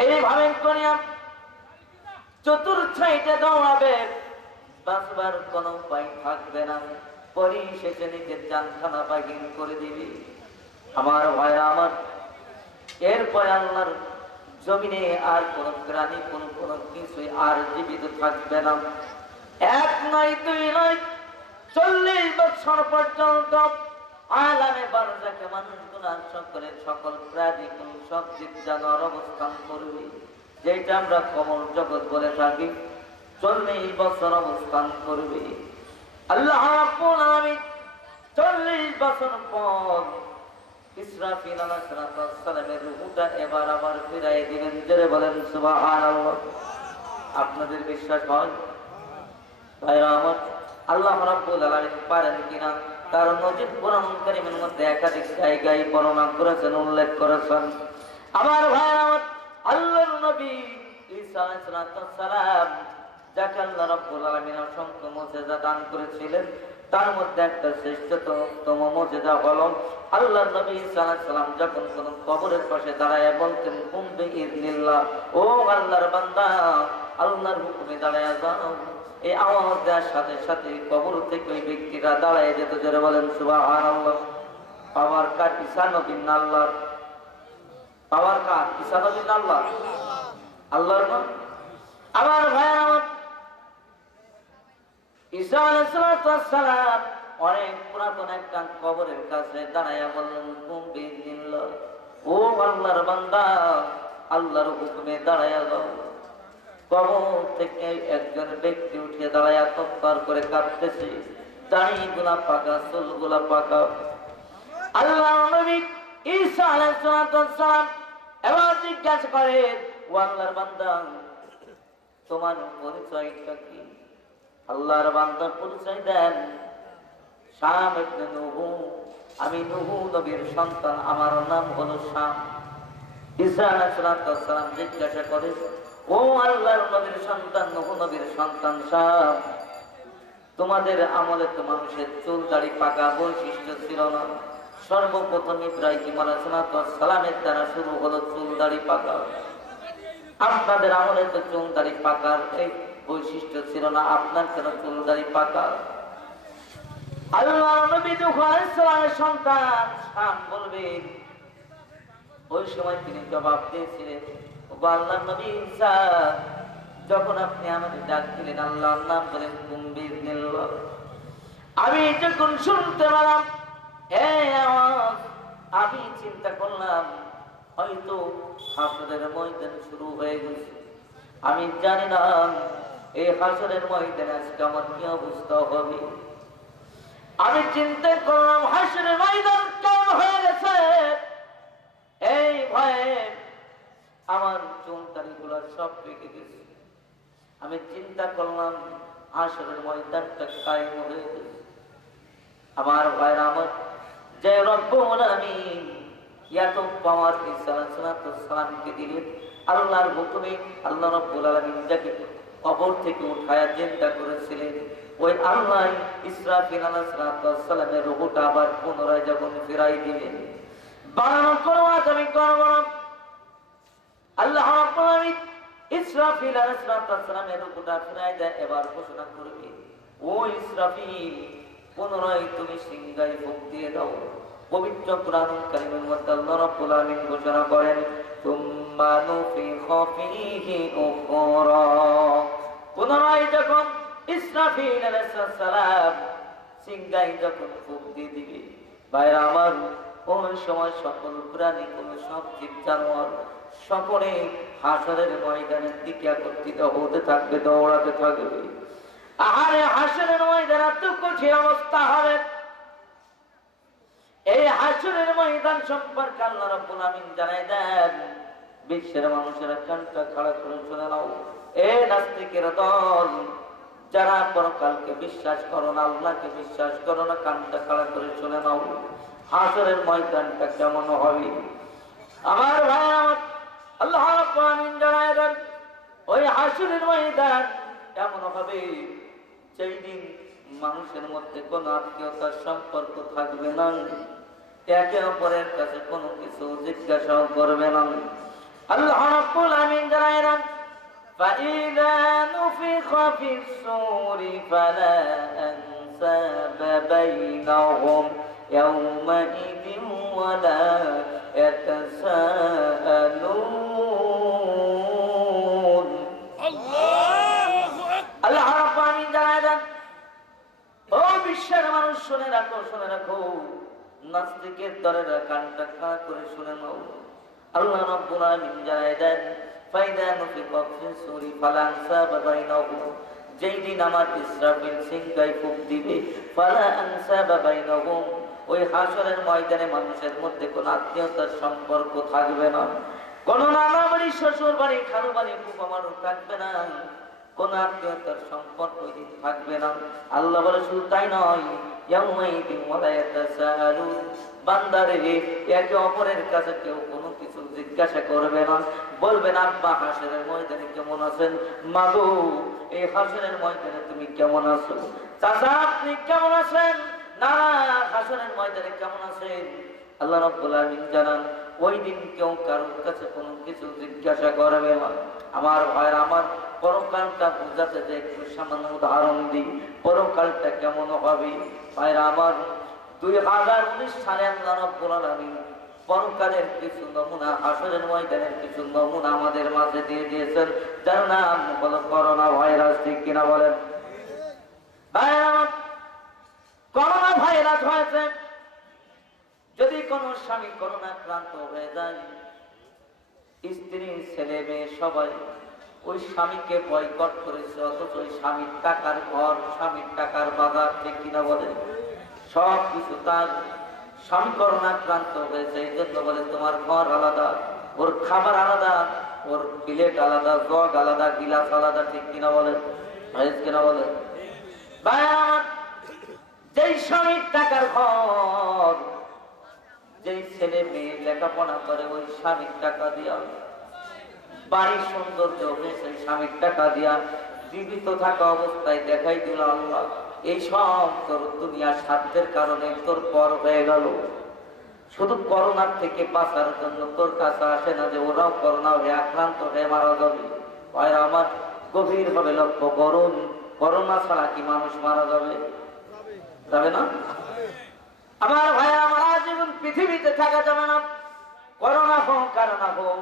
এইভাবে করিয়া চতুর্থাইতে দৌড়াবে, বাঁচবার কোনো উপায় থাকবে না, পরিশেষে নিজের জানখানা বাগিন করে দিবি। আমার ভাইরা আমার, এরপরে আল্লাহর জমিনে আর কোন প্রাণী কোন কিছুই আর জীবিত থাকবে না। এক নয় দুই নয়, 40 বছর পর্যন্ত আলামে বারজাখে মানুষগুলো সকল প্রাণী সব জীব জানোয়ার অবস্থান করবে, যেটা আমরা কমল জগৎ বলে থাকি। 40 বছর অবস্থান করবে। আল্লাহ রাব্বুল আলামিন 40 বছর পর ইসরাফিল আলাইহিস সালামের রূহটা এবার আবার ফিরাই দিবেন। জোরে বলেন সুবহানাল্লাহ। আপনাদের বিশ্বাস হয় ভাইরা আমার? আল্লাহ রাব্বুল আলামিন পারেন কিনা তার নজির কোরআন কারীমের মধ্যে একাধিক জায়গায় বর্ণনা করেছেন, উল্লেখ করেছেন। আমার ভাইরা আমার, আল্লাহর নবী ঈসা আলাইহিস সালাম যাকে আল্লাহ রাব্বুল আলামিন অসংখ্য মুজিজা দান করেছিলেন, তার মধ্যে একটা শ্রেষ্ঠতম মুজিজা হলো আল্লাহর নবী ঈসা আলাইহিস সালাম যখন কোন কবরের পাশে দাঁড়ায় বলতেন কুম বিইذনিল্লাহ, ও আল্লাহর বান্দা আল্লাহর হুকুমে দাঁড়ায় যাও। এই আওয়াজ দেওয়ার সাথে সাথে কবর থেকে ওই ব্যক্তিরা দাঁড়ায় যেত। জোরে বলেন সুবহানাল্লাহ। পাওয়ার কার? ঈসা নবী না আল্লাহর? পাওয়ার কার? ঈসা নবী না আল্লাহ? আল্লাহর না? আমার ভাইরা আমার, ঈসা আলাইহিস সালাম অনেক পুরাতন একটা কবরের কাছে দাঁড়ায়া বললেন কুম বিইذনিল্লাহ, ও আল্লাহর বান্দা আল্লাহর হুকুমে দাঁড়ায়া যাও। কবর থেকে একজন ব্যক্তি উঠে দাঁড়ায়া তকবার করে কাঁদতেছে, দাড়িগুলা পাকা, চুলগুলা পাকা। আল্লাহর নবী ঈসা আলাইহিস সালাম এবার জিজ্ঞাসা করেন, ও আল্লাহর বান্দা তোমার পরিচয়টা কি? আল্লাহর বান্দা পরিচয় দেন, শাম ইবনে নূহ, আমি নূহ নবীর সন্তান, আমার নাম হলো শাম। ঈসা আলাইহিস সালাম জিজ্ঞাসা করে, ও আল্লাহর নবীর সন্তান, নূহ নবীর সন্তান শাম, তোমাদের আমলে তো মানুষের চুল দাড়ি পাকা বৈশিষ্ট্য ছিল না। সর্বপ্রথম ইব্রাহিম আলাইহিস সালামের দ্বারা শুরু হলো চুল দাড়ি পাকা। আপনাদের আমলে তো চুল দাড়ি পাকার এই বৈশিষ্ট্য ছিল না, আপনার কেন চুল দাড়ি পাকা? আল্লাহর নবী নূহ আলাইহিস সালামের সন্তান শাম বলবেন, ওই সময় তিনি জবাব দিয়েছিলেন, ও আল্লাহর নবী ঈসা, যখন আপনি আমাদের ডাক দিলেন আল্লাহর নাম বলেন কুম বিইذনিল্লাহ, আমি যখন শুনতে পেলাম এই আওয়াজ, আমি চিন্তা করলাম হয়তো হাসরের ময়দান শুরু হয়ে গেছে। আমি জানি না এই হাসরের ময়দানে আজকে আমার কি অবস্থা হবে। আমি চিন্তা করলাম হাসরের ময়দান কেমন হয়ে গেছে, এই ভয়ে আমার চুল দাড়িগুলো সব পেকে গেছে। আমি চিন্তা করলাম হাসরের ময়দানটা কায়েম হয়ে গেছে। আমার ভাইরা আমার, যে রব্বুল আলামিন এত পাওয়ার ঈসা আলাইহিস সালামকে দিলেন আল্লাহর হুকুমে, আল্লাহ রব্বুল আলামিন যাকে কবর থেকে উঠায়া জিন্দা করেছিলেন, ওই আল্লাহ ইসরাফিল আলাইহিস সালামের রূহটা আবার পুনরায় যখন ফিরাই দিলেন, বানানো করো আজ আমি করব না। আল্লাহ রাব্বুল আলামিন ইসরাফিল আলাইহিস সালামের রূহটা ফিরাই দেয়, এবার ঘোষণা করবে, ও ইসরাফিল পুনরায় তুমি সিংহায় ফুঁক দিয়ে দাও। পবিত্র কোরআন কারীমের মধ্যে আল্লাহ রাব্বুল আলামিন ঘোষণা করেন, সুম্মা নুফিখা ফীহি উখরা, পুনরায় যখন ইসরাফিল আলাইহিস সালাম সিংহায় যখন ফুঁক দিয়ে দিবে, ভাইরা আমার, কোন সময় সকল প্রাণী, কোন সব জীব জানোয়ার সকলে হাসরের ময়দানের দিকে একত্রিত হতে থাকবে, দৌড়াতে থাকবে। আহারে হাসরের ময়দান এত কঠিন অবস্থা হবে। এই হাসরের ময়দান সম্পর্কে আল্লাহ রাব্বুল আলামিন জানায় দেন, বিশ্বের মানুষেরা কানটা খাড়া করে শুনে নাও, এ নাস্তিকের দল, যারা পরকালকে বিশ্বাস করো না, আল্লাহকে বিশ্বাস করো না, কানটা খাড়া করে শুনে নাও, হাসরের ময়দানটা কেমন হবে। আমার ভাই আমার, আল্লাহ রাব্বুল আলামিন জানায় দেন, ওই হাসরের ময়দান এমন হবে যেই দিন মানুষের মধ্যে কোনো আত্মীয়তার সম্পর্ক থাকবে না, একে অপরের কাছে কোনো কিছু জিজ্ঞাসা করবে না। আল্লাহ রাব্বুল আলামিন فإذا نفخ في الصور فلا أنساب بينهم يومئذ ولا يتساءلون আল্লাহ রাব্বুল আলামিন জানালেন, ও বিশ্বের মানুষ শুনে রাখো, নাস্তিকের দলেরা কানটা খাড়া করে শুনে নাও। আল্লাহ রাব্বুল আলামিন জানালেন, ফাইদা নুফিখা ফিস সূরি ফালা আনসাবা বাইনাহুম, যেই দিন আমার ইসরাফিল সিংহায় ফুঁক দিবে, ফালা আনসাবা বাইনাহুম, ওই হাসরের ময়দানে মানুষের মধ্যে কোনো আত্মীয়তার সম্পর্ক থাকবে না, কোনো নানা বাড়ি, শ্বশুর বাড়ি, খালু বাড়ি, ফুফা মানুষ থাকবে না, কোন আত্মীয়তার সম্পর্ক থাকবে না। আল্লাহ বলে শুধু তাই নয়, বান্দারে একে অপরের কাছে কেউ কোনো কিছু জিজ্ঞাসা করবে না, বলবে না আব্বা হাসরের ময়দানে কেমন আছেন, মাগো এই হাসরের ময়দানে তুমি কেমন আছো, চাচা আপনি কেমন আছেন, না হাসরের ময়দানে কেমন আছেন। আল্লাহ রাব্বুল আলামিন জানান, ওই দিন কেউ কারোর কাছে কোনো কিছু জিজ্ঞাসা করবে না। আমার ভাইরা আমার, পরকালটা বোঝাতে যে একটু সামান্য উদাহরণ দিই, পরকালটা কেমন হবে। ভাইরা আমার, 2019 সালে আল্লাহ রাব্বুল আলামিন পরকালের কিছু নমুনা, হাসরের ময়দানের কিছু নমুনা আমাদের মাঝে দিয়ে দিয়েছেন, যার নাম হলো করোনা ভাইরাস। ঠিক কিনা বলেন? ভাইরা আমার, করোনা ভাইরাস হয়েছে। যদি কোন স্বামী করোনা আক্রান্ত হয়ে যায়, স্ত্রী ছেলে মেয়ে সবাই ওই স্বামীকে বয়কট করেছে, অথচ ওই স্বামীর টাকার ঘর, স্বামীর টাকার বাজার, ঠিক কিনা বলে, সব কিছু তার। স্বামী করোনা আক্রান্ত হয়েছে, এই জন্য বলে তোমার ঘর আলাদা, ওর খাবার আলাদা, ওর প্লেট আলাদা, জগ আলাদা, গিলাস আলাদা, ঠিক কিনা বলে, কিনা বলে। যেই স্বামীর টাকার ঘর, যেই ছেলে মেয়ে লেখাপড়া করে ওই স্বামীর টাকা দিয়া, বাড়ির সৌন্দর্য হয়েছে স্বামীর টাকা দিয়া, জীবিত থাকা অবস্থায় দেখাই দিল আল্লাহ, এই সব তোর দুনিয়ার স্বার্থের কারণে তোর পর হয়ে গেল। শুধু করোনার থেকে বাঁচার জন্য তোর কাছে আসে না যে ওরাও করোনা হয়ে আক্রান্ত হয়ে মারা যাবে। ভাইরা আমার, গভীর ভাবে লক্ষ্য করুন, করোনা ছাড়া কি মানুষ মারা যাবে? যাবে না। আমার ভাইয়া আমার, আজীবন পৃথিবীতে থাকা যাবে না, করোনা হোক কারণা হোক,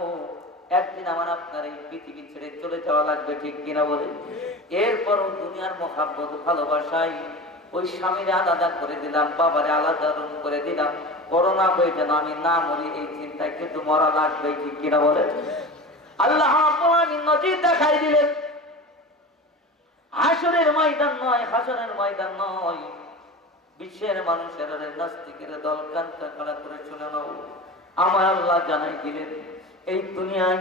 একদিন আমার আপনার এই পৃথিবী ছেড়ে চলে যাওয়া লাগবে, ঠিক কিনা বলে। এরপরও দুনিয়ার মহাব্বত ভালোবাসাই ওই স্বামীরে আলাদা করে দিলাম, বাবারে আলাদা রুম করে দিলাম, করোনা হয়ে যেন আমি না মরি এই চিন্তায়, কিন্তু মরা লাগবে, ঠিক কিনা বলে। আল্লাহ নজির দেখাই দিলেন, হাসরের ময়দান নয়, হাসরের ময়দান নয়, বিশ্বের মানুষের নাস্তিকের দল কান্তা করা করে শুনে নাও। আমার আল্লাহ জানাই দিলেন, এই দুনিয়ায়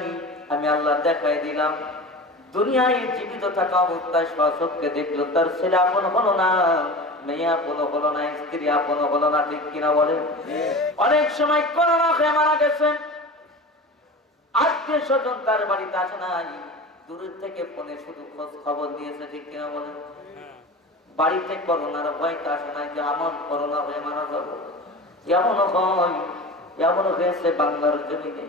আমি আল্লাহ দেখাই দিলাম, দুনিয়ায় জীবিত থাকা অবস্থায় স্বচক্ষে দেখলো তার ছেলে আপন হলো না, মেয়ে আপন হলো না, স্ত্রী আপন হলো না, ঠিক কিনা বলে। অনেক সময় করোনা হয়ে মারা গেছেন, আত্মীয় স্বজন তার বাড়িতে আসে নাই, দূরের থেকে ফোনে শুধু খোঁজ খবর নিয়েছে, ঠিক কিনা বলে। বাড়িতে করোনার ভয়টা আসে নাই যে আমার করোনা হয়ে মারা যাবো। এমনও হয়, এমনও হয়েছে বাংলার জমিনে,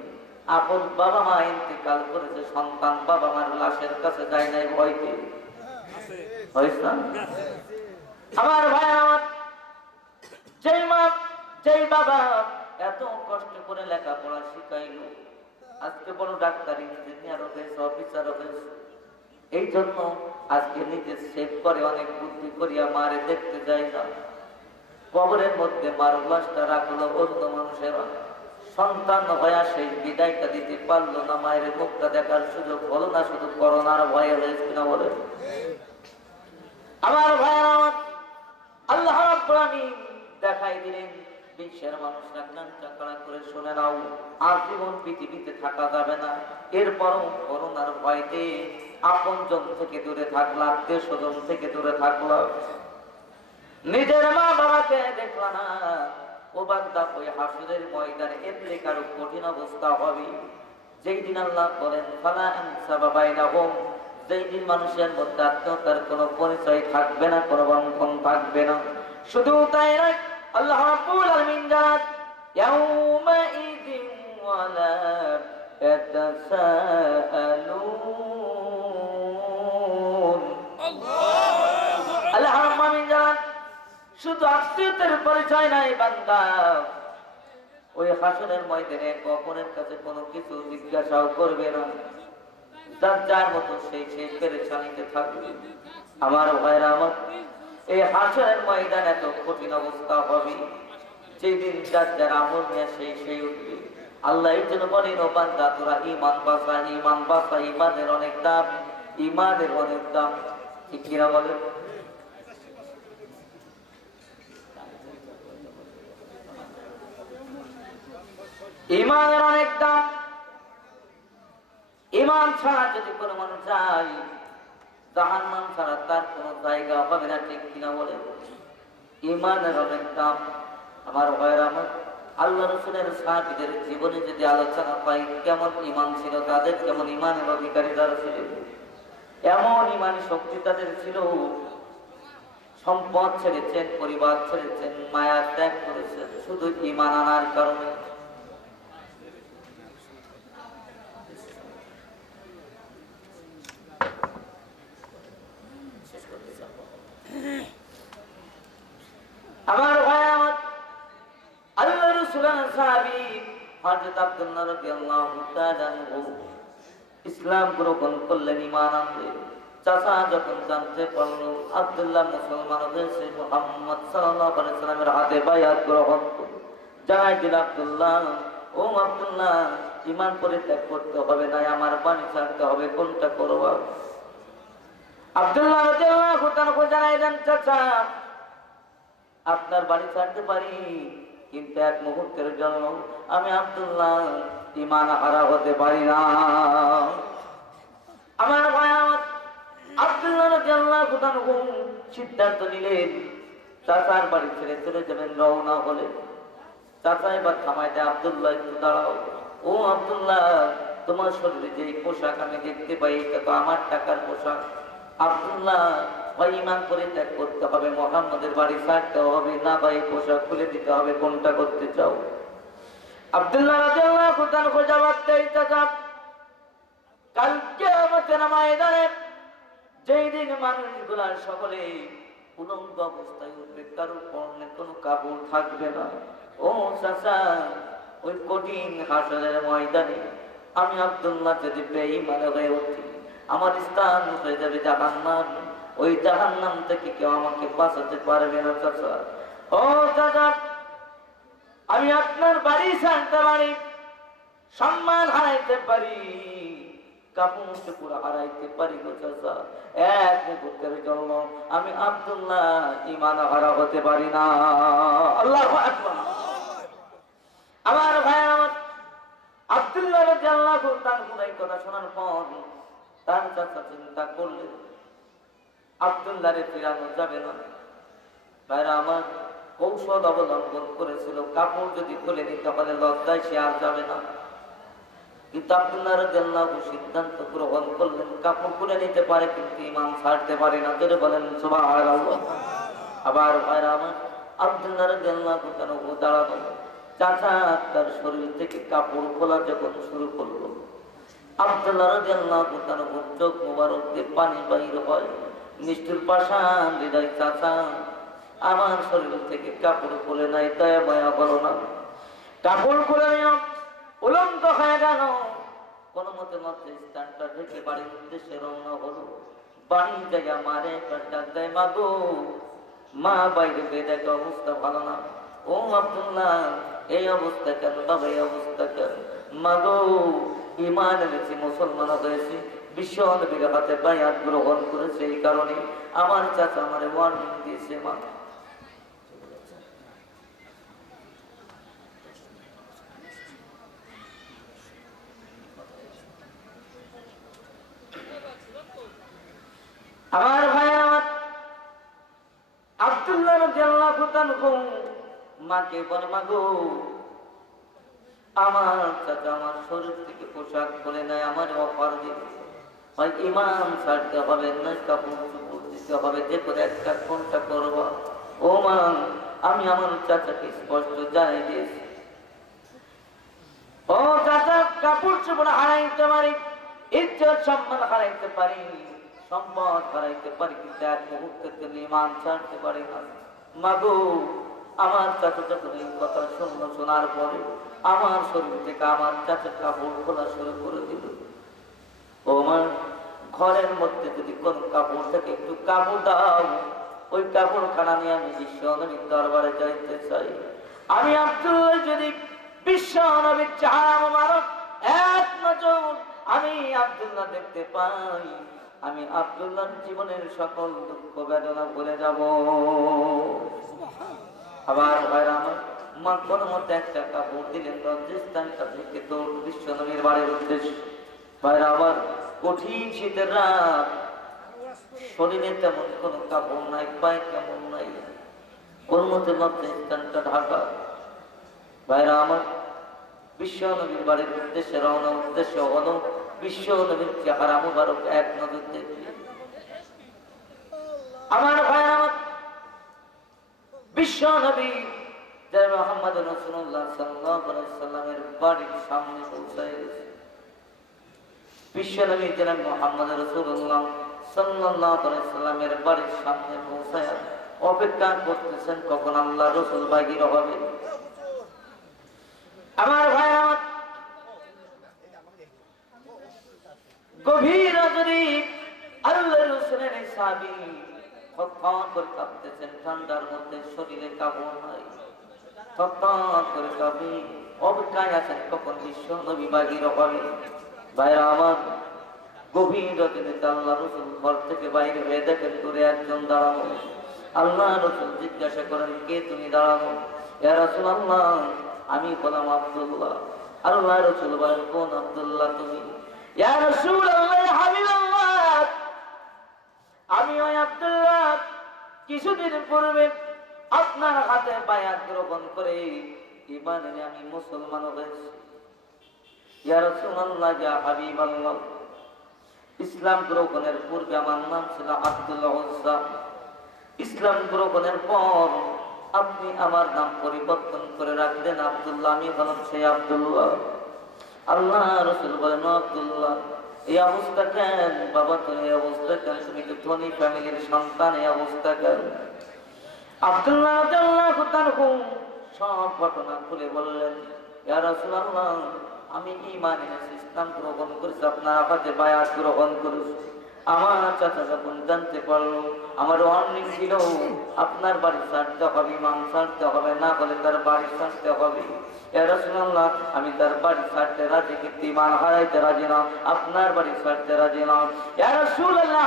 আপন বাবা মা ইন্তেকাল করেছে, সন্তান বাবা মার লাশের কাছে যায় নাই ভয়কে, হয়েছে না? আমার ভাই আমার, যেই মা যেই বাবা এত কষ্ট করে লেখাপড়া শিখাইলো, আজকে বড় ডাক্তার, ইঞ্জিনিয়ার হয়েছে, অফিসার হয়েছে, এই জন্য আজকে নিজে সেভ করে অনেক বুদ্ধি করিয়া মারে দেখতে যায় না, কবরের মধ্যে মার লাশটা রাখলো অন্য মানুষেরা, সন্তান হইয়া সেই বিদায়টা দিতে পারলো না, মায়ের মুখটা দেখার সুযোগ হলো না, শুধু করোনার ভয়ে হয়েছে কিনা বলে। আমার ভাইয়ের আমার, আল্লাহ রাব্বুল আলামিন দেখাই দিলেন, বিশ্বের মানুষরা কান্না করা করে শুনে নাও, আজীবন পৃথিবীতে থাকা যাবে না। এরপরও করোনার ভয়তে আপনজন থেকে দূরে থাকলা, আত্মীয় স্বজন থেকে দূরে থাকলা, নিজের মা বাবাকে দেখলা না, ও বান্দা ওই হাসরের ময়দানে এমনি কারো কঠিন অবস্থা হবে, যেই দিন আল্লাহ বলেন ফালা আনসাবা বাইনাহুম, যেই দিন মানুষের মধ্যে আত্মীয়তার কোনো পরিচয় থাকবে না, কোনো বন্ধন থাকবে না। শুধু তাই নয়, আল্লাহ রাব্বুল আলামিন জানান, ইয়াউমাইযিন ওয়ালা ইয়াতাসাআলুন, কিন্তু আত্মীয়তার পরিচয় নাই বান্দা, ওই হাসনের ময়দানে অপরের কাছে কোনো কিছু জিজ্ঞাসাও করবে না, যার যার মতো সেই পেরেশানিতে থাকবে। আমার ভাইরা আমার, এই হাসনের ময়দান এত কঠিন অবস্থা হবে, যেদিন যার যার আমল নিয়ে সেই উঠবে। আল্লাহ এই জন্য বলেন, ও বান্দা তোরা ইমান বাঁচা, ইমান বাঁচা, ইমানের অনেক দাম, ইমানের অনেক দাম। ঠিক কিনা বলেন? ইমানের অনেক দাম। ইমান ছাড়া যদি কোনো মানুষ যায়, জাহান্নাম ছাড়া তার কোনো জায়গা হবে না। ঠিক কিনা বলে? ইমানের অনেক দাম। আমার ভাইয়ের আমার, আল্লাহ রসুলের সাহাবীদের জীবনে যদি আলোচনা পাই কেমন ইমান ছিল তাদের, কেমন ইমানের অধিকারী তারা ছিল, এমন ইমানি শক্তি তাদের ছিল, সম্পদ ছেড়েছেন, পরিবার ছেড়েছেন, মায়া ত্যাগ করেছেন শুধু ইমান আনার কারণে। আমার ভাই আমার, আল্লাহ রাসূলের সাহাবী হযরত আব্দুল্লাহ রাদিয়াল্লাহু তাআলা ইসলাম গ্রহণ করলেন, ঈমান আনলেন। চাচা যখন জানতে পারল আব্দুল্লাহ মুসলমান হয়েছে, মুহাম্মদ সাল্লাল্লাহু আলাইহি ওয়াসাল্লামের হাতে বায়াত গ্রহণ করল। জানাই দিল আব্দুল্লাহ, ও আব্দুল্লাহ, ঈমান পরিত্যাগ করতে হবে না, আমার বাণী ছাড়তে হবে, কোনটা করব? আব্দুল্লাহ রাদিয়াল্লাহু তাআলা জানাইলেন, চাচা আপনার বাড়ি ছাড়তে পারি, কিন্তু এক মুহূর্তের জন্য আমি আব্দুল্লাহ ঈমান হারা হতে পারি না। আমার ভাই আমার, আব্দুল্লাহ রাদিয়াল্লাহু তাআলা সিদ্ধান্ত নিলেন চাচার বাড়ি ছেড়ে চলে যাবেন, রওনা হলেন। চাচা এবার থামায় দেয়, আব্দুল্লাহ একটু দাঁড়াও। ও আব্দুল্লাহ, তোমার শরীরে যে পোশাক আমি দেখতে পাই এটা তো আমার টাকার পোশাক। আব্দুল্লাহ, ভাই ঈমান পরিত্যাগ করতে হবে, মুহাম্মদের বাড়ি ছাড়তে হবে, না ভাই পোশাক খুলে দিতে হবে, কোনটা করতে চাও? আব্দুল্লাহ রাদিয়াল্লাহু তাআলা জবাব দেয়, চাচা কাল কিয়ামতের ময়দানে যেই দিন মানুষগুলার সকলে উলঙ্গ অবস্থায় উঠবে, কারোর পরনে কোনো কাপড় থাকবে না, ও চাচা ওই কঠিন হাসরের ময়দানে আমি আব্দুল্লাহ যদি বেঈমান হয়ে উঠি, আমার স্থান হয়ে যাবে জাহান্নাম। ওই জাহান্নাম থেকে কেউ আমাকে বাঁচাতে পারবে না। চাচা, ও চাচা, আমি আপনার বাড়ি ছাড়তে পারি, সম্মান হারাইতে পারি, কাপড় চোপড় হারাইতে পারি গো চাচা, এক মুহূর্তের জন্য আমি আব্দুল্লাহ ঈমান হারা হতে পারি না। আল্লাহু আকবার। আমার ভাই আমার, আব্দুল্লাহ রাদিয়াল্লাহু তাআলা এই কথা শোনার পর তার চাচা চিন্তা করলেন আব্দুল্লাহরে ফিরানো যাবে না। ভাইরা আমার, কৌশল অবলম্বন করেছিল, কাপড় যদি খুলে নিতে পারে লজ্জায় সে আর যাবে না। কিন্তু আব্দুল্লাহ রাদিয়াল্লাহু সিদ্ধান্ত গ্রহণ করলেন, কাপড় খুলে নিতে পারে কিন্তু ঈমান ছাড়তে পারে না। জোরে বলেন সুবহানাল্লাহ। আবার ভাইরা আমার, আব্দুল্লাহ রাদিয়াল্লাহু তাআলা দাঁড়ানো, চাচা তার শরীর থেকে কাপড় খোলা যখন শুরু করলো, আব্দুল্লাহ রাদিয়াল্লাহু তাআলা চোখ মোবারক দিয়ে পানি বাইর হয়। নিষ্ঠুর পাষাণ হৃদয়, চাচা আমার শরীর থেকে কাপড় খুলে নাই, দয়া মায়া করো না। কাপড় খুলে নিও, উলঙ্গ হয়ে গেল। কোন মতে মধ্যে স্থানটা ঢেকে বাড়ির উদ্দেশ্যে রওনা হলো। বাড়ির জায়গা মারে ডাক দেয়, মা গো, মা বাইরে বেয়ে দেখে অবস্থা ভালো না। ও আব্দুল্লাহ, এই অবস্থা কেন বাবা, এই অবস্থা কেন? মা গো, ঈমান এনেছি, মুসলমান হয়েছি, বিশ্ব নবীর হাতে বায়াত গ্রহণ করেছে, এই কারণে আমার চাচা আমারে ওয়ার্নিং দিয়েছে। মা, আমার ভাই আমার, আব্দুল্লাহ রাদিয়াল্লাহু তাআলা মাকে বলে, মা গো, আমার চাচা আমার শরীর থেকে পোশাক খুলে নেয়, আমার অফার দিবে, হয় ঈমান ছাড়তে হবে, না কাপড় চোপড় দিতে হবে, যে করে একটা কোনটা করবো? ও মা, আমি আমার চাচাকে স্পষ্ট জানিয়ে দিয়েছি, ও চাচা, কাপড় চোপড় হারাইতে পারি, ইজ্জত সম্মান হারাইতে পারি, সম্পদ হারাইতে পারি, কিন্তু এক মুহূর্তের জন্য ঈমান ছাড়তে পারি না। মাগো আমার চাচা যখন এই কথা শুনলো, শোনার পরে আমার শরীর থেকে আমার চাচা কাপড় খোলা শুরু করে দিল। ও আমার ঘরের মধ্যে যদি কোন কাপড় থাকে একটু কাপড় দাও, ওই কাপড় খানা নিয়ে আমি বিশ্ব নবীর দরবারে যাইতে চাই। আমি আব্দুল্লাহ যদি বিশ্ব নবীর চেহারা মোবারক এক নজর আমি আব্দুল্লাহ দেখতে পাই, আমি আব্দুল্লাহর জীবনের সকল দুঃখ বেদনা ভুলে যাব। আবার ভাইরা আমার মা কোন মধ্যে একটা কাপড় দিলেন, লজ্জিস্তানটা থেকে তো বিশ্ব নবীর বাড়ির উদ্দেশ্যে। ভাইরা আমার কঠিন শীতের রাত, শরীরে তেমন কোন কাপড় নাই, পায়ে কেমন নাই, কোন মধ্যে লজ্জিস্তানটা ঢাকা। ভাইরা আমার বিশ্ব নবীর বাড়ির উদ্দেশ্যে রওনা, উদ্দেশ্য হলো বিশ্ব নবীর চেহারা মুবারক এক নজর দেখবে। আমার ভাইরা আমার বিশ্ব নবী যে মুহাম্মদ রাসূলুল্লাহ সাল্লাল্লাহু আলাইহি সাল্লামের বাড়ির সামনে পৌঁছে গেছে। বিশ্ব নবী জনাব মুহাম্মদ রাসূলুল্লাহ সাল্লাল্লাহু আলাইহি সাল্লামের বাড়ির সামনে পৌঁছে অপেক্ষা করতেছেন কখন আল্লাহ রাসূল বাহির হবে। আমার ভাইরা গভীর রজনী আল্লাহ রাসূলের সাহাবী থরথর করে কাঁপতেছেন, ঠান্ডার মধ্যে শরীরে কাপড় নাই, থরথর করে কাঁপে, অপেক্ষায় আছেন কখন বিশ্ব নবী বাহির হবে। ভাইরা আমার গভীর রজনীতে আল্লাহ রাসূল ঘর থেকে বাইরে হয়ে দেখেন দূরে একজন দাঁড়ানো। আল্লাহ রাসূল জিজ্ঞাসা করেন, কে তুমি দাঁড়ানো? ইয়া রাসূলুল্লাহ, আমি বললাম আব্দুল্লাহ। আল্লাহ রাসূল বলেন, কোন আব্দুল্লাহ তুমি? ইয়া রাসূলুল্লাহ, হাবিবাল্লাহ, আমি ওই আব্দুল্লাহ কিছুদিন পূর্বে আপনার হাতে বায়াত গ্রহণ করে ঈমান এনে আমি মুসলমান হয়েছি। ইয়া রাসূলুল্লাহ, ইয়া হাবিবাল্লাহ, ইসলাম গ্রহণের পূর্বে আমার নাম ছিল আব্দুল্লাহ উজ্জা, ইসলাম গ্রহণের পর আপনি আমার নাম পরিবর্তন করে রাখলেন আব্দুল্লাহ, আমি হলাম সেই আব্দুল্লাহ। আল্লাহ রাসূল বলেন, আব্দুল্লাহ এই অবস্থা কেন? বাবা তোর এই অবস্থা কেন? তুমি তো ধনী ফ্যামিলির সন্তান, এই অবস্থা কেন? আব্দুল্লাহ রাদিয়াল্লাহু তাআলা সব ঘটনা খুলে বললেন, ইয়া রাসূলুল্লাহ, আমি ঈমান এনেছি, ইসলাম গ্রহণ করেছি, আপনার হাতে বায়াত গ্রহণ করেছি। আমার চাচা যখন জানতে পারলো আমার ওয়ার্নিং ছিল আপনার বাড়ি ছাড়তে হবে, ইমাম ছাড়তে হবে, না বলে তার বাড়ি ছাড়তে হবে। ইয়া রাসূলুল্লাহ, আমি তার বাড়ি ছাড়তে রাজি, কিন্তু ঈমান হারাইতে রাজি না, আপনার বাড়ি ছাড়তে রাজি না। ইয়া রাসূলুল্লাহ,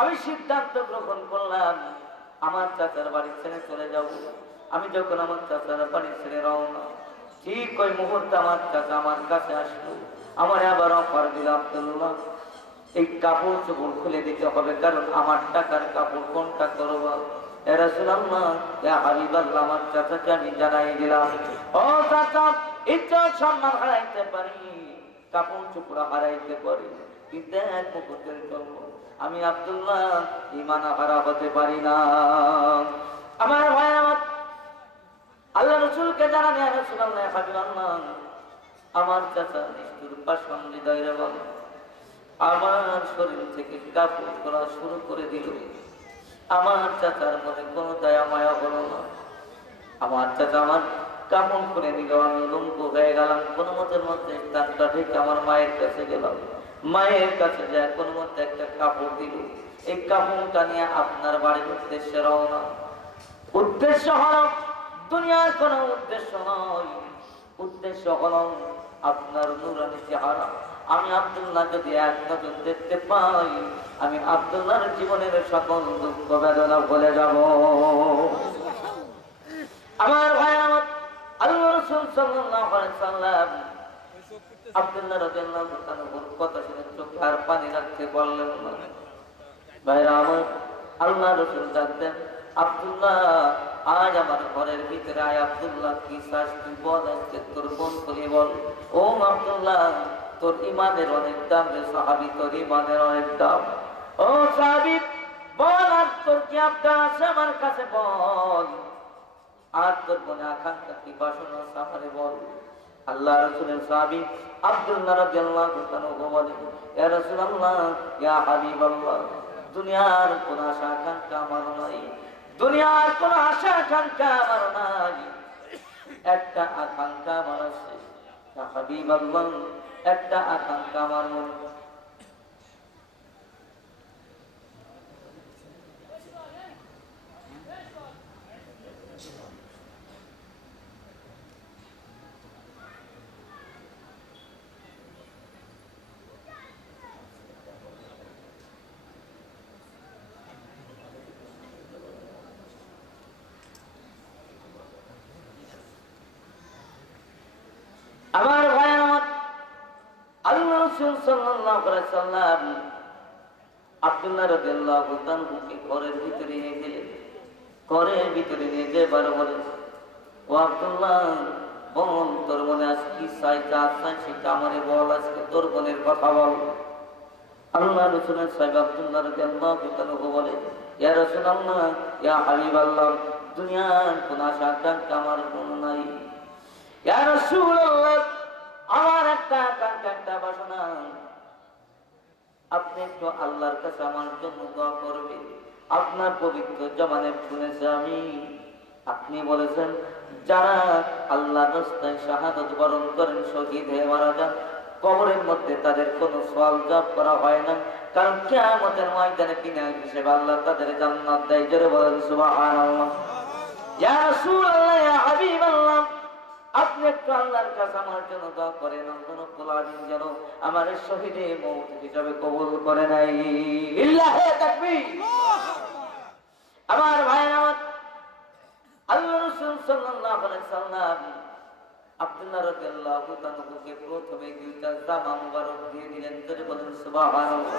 আমি সিদ্ধান্ত গ্রহণ করলাম আমার চাচার বাড়ি ছেড়ে চলে যাব। আমি যখন আমার চাচার বাড়ি ছেড়ে রওনা, ঠিক ওই মুহূর্তে আমার চাচা আমার কাছে আসলো, আমার আবার অফার দিল, আব্দুল্লাহ এই কাপড় চোপড় খুলে দিতে হবে, কারণ আমার টাকার কাপড় কোনটা করবো? ইয়া রাসূলুল্লাহ, ইয়া হাবিবাল্লাহ, আমার চাচাকে আমি জানাই দিলাম, ও চাচা, ইজ্জত সম্মান হারাইতে পারি, কাপড় চোপড় হারাইতে পারি, কিন্তু এক মুহূর্তের জন্য আমি আব্দুল্লাহ ঈমান হারা হতে পারি না। আমার ভাই আমার আল্লাহ রাসূলকে জানানি, ইয়া রাসূলুল্লাহ, ইয়া হাবিবাল্লাহ, আমার চাচা নিষ্ঠুর পাষাণ হৃদয়ের বলে আমার শরীর থেকে কাপড় করা শুরু করে দিল। আমার চাচার মনে কোনো দয়া মায়া হলো না। আমার চাচা আমার কাপড় করে নিল, আমি লুঙ্গ হয়ে গেলাম। কোনো মতের মধ্যে স্থানটা ঢেকে আমার মায়ের কাছে গেলাম। মায়ের কাছে যায় কোনো মধ্যে একটা কাপড় দিল। এই কাপড়টা নিয়ে আপনার বাড়ির উদ্দেশ্যে রওনা। উদ্দেশ্য হলো দুনিয়ার কোনো উদ্দেশ্য নয়, উদ্দেশ্য হলো আপনার নূরানি চেহারা। আমি আব্দুল্লাহ যদি এক নজর দেখতে পাই, আমি আব্দুল্লাহর জীবনের সকল দুঃখ বেদনা ভুলে যাব। আমার ভাই আমার আল্লাহ রাসূল সাল্লাল্লাহু আলাইহি সাল্লাম আব্দুল্লাহ রাদিয়াল্লাহু তাআলার কথা শুনে চোখে আর পানি রাখতে পারলেন না। ভাইরা আমার আল্লাহ রাসূল ডাকতেন, আব্দুল্লাহ আজ আমার ঘরের ভিতরে আয়। আব্দুল্লাহ কি চাস তুই বল, আজকে তোর বোন করে বল। ও আব্দুল্লাহ, তোর ইমানের অনেক দাম রে সাহাবী, তোর ইমানের অনেক দাম। ও সাহাবী বল, আর তোর কি আবদার আছে আমার কাছে বল, আর তোর মনে আকাঙ্ক্ষা কি বাসনা আছে আমারে বল। আল্লাহ রাসূলের সাহাবী আব্দুল্লাহ রাদিয়াল্লাহু তাআলা বলেন, ইয়া রাসূলুল্লাহ, ইয়া হাবিবাল্লাহ, দুনিয়ার কোন আশা আকাঙ্ক্ষা আমার নাই, দুনিয়ার কোন আশা আকাঙ্ক্ষা আমার নাই, একটা আকাঙ্ক্ষা আমার আছে, হাবিবাল্লাহ, একটা আকাঙ্ক্ষা আমার মনে। আমার ভাই আমার আল্লাহ রাসূল সাল্লাল্লাহু আলাইহি সাল্লাম আব্দুল্লাহ রাদিয়াল্লাহু তাআলাকে ঘরের ভিতরে নিয়ে গেলেন। ঘরের ভিতরে নিয়ে যে বার বলেন, ও আব্দুল্লাহ, বল তোর মনে আজ কি চাই, যা চাই সেটা আমারে বল, আজকে তোর মনের কথা বল। আল্লাহ রাসূলের সাহেব আব্দুল্লাহ রাদিয়াল্লাহু তাআলা বলে, ইয়া রাসূলুল্লাহ, ইয়া হাবিবাল্লাহ, দুনিয়ার কোন আশা আকাঙ্ক্ষা আমার কোনো নাই। ইয়া রাসূলুল্লাহ, আমার একটা আকাঙ্ক্ষা, একটা বাসনা, আপনি একটু আল্লাহর কাছে আমার জন্য দোয়া করবেন। আপনার পবিত্র জবানে শুনেছি আমি, আপনি বলেছেন যারা আল্লাহর রাস্তায় শাহাদাত বরণ করেন, শহীদ হয়ে মারা যান, কবরের মধ্যে তাদের কোনো সওয়াল জবাব করা হয় না, কারণ কিয়ামতের ময়দানে বিনা হিসেবে আল্লাহ তাদের জান্নাত দেয়। জোরে বলেন সুবহানাল্লাহ। ইয়া রাসূলুল্লাহ, ইয়া হাবিবাল্লাহ, আপনি একটু আল্লাহর কাছে আমার জন্য দোয়া করেন, আল্লাহ রাব্বুল আলামিন যেন আমার শহীদে মওত হিসাবে কবুল করে নাই। লিল্লাহি তাকবীর। আমার ভাই আমার আল্লাহ রাসূল সাল্লাল্লাহু আলাইহি সাল্লাম আব্দুল্লাহ রাদিয়াল্লাহু তাআলাকে প্রথমে দুইটা জামা মুবারক দিয়ে দিলেন। জোরে বলেন সুবহানাল্লাহ।